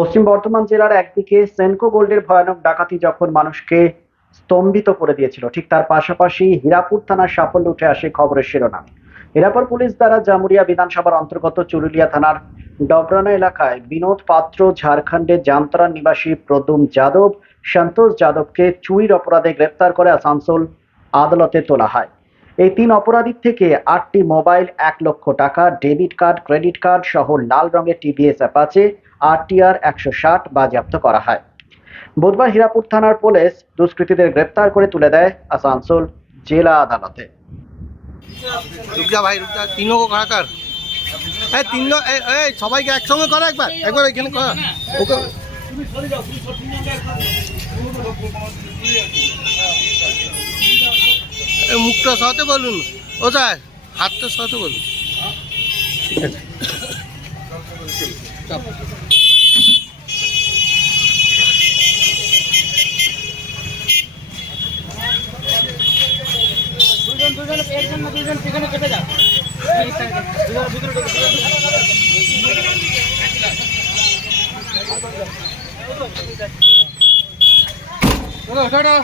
পশ্চিম বর্ধমান জেলার একদিকে সেনকো গোল্ডের ভয়ানক ডাকাতি যখন মানুষকে স্তম্ভিত করে দিয়েছিল, ঠিক তার পাশাপাশি হীরাপুর থানার সাফল্য উঠে আসে খবরের শিরোনামে। হীরাপুর পুলিশ দ্বারা জামুরিয়া বিধানসভার অন্তর্গত চুরুলিয়া থানার ডবরানা এলাকায় বিনোদ পাত্র, ঝাড়খণ্ডের জামতারার নিবাসী প্রদুম যাদব, সন্তোষ যাদবকে চুরির অপরাধে গ্রেপ্তার করে আসানসোল আদালতে তোলা হয়। এই তিন অপরাধীর থেকে 8টি মোবাইল, 1 লক্ষ টাকা, ডেবিট কার্ড, ক্রেডিট কার্ড সহ লাল রঙের টিভিএস অ্যাপাচে RTR 160 বাজেয়াপ্ত করা হয়। বুধবার হীরাপুর থানার পুলিশ দুষ্কৃতীদের গ্রেপ্তার করে তুলে দেয় আসানসোল জেলা আদালতে। रुक जा भाई, रुक जा। तीनों को खड़ा कर। तीनों সবাইকে একসঙ্গে করা, একবার একবার এখানে করা। ওকে মুখটা সহতে বলুন, ও স্যার হাতটা সহতে বলুন। ঠিক আছে, চাপ। দুজন সেখানে কেটে যাও। চলো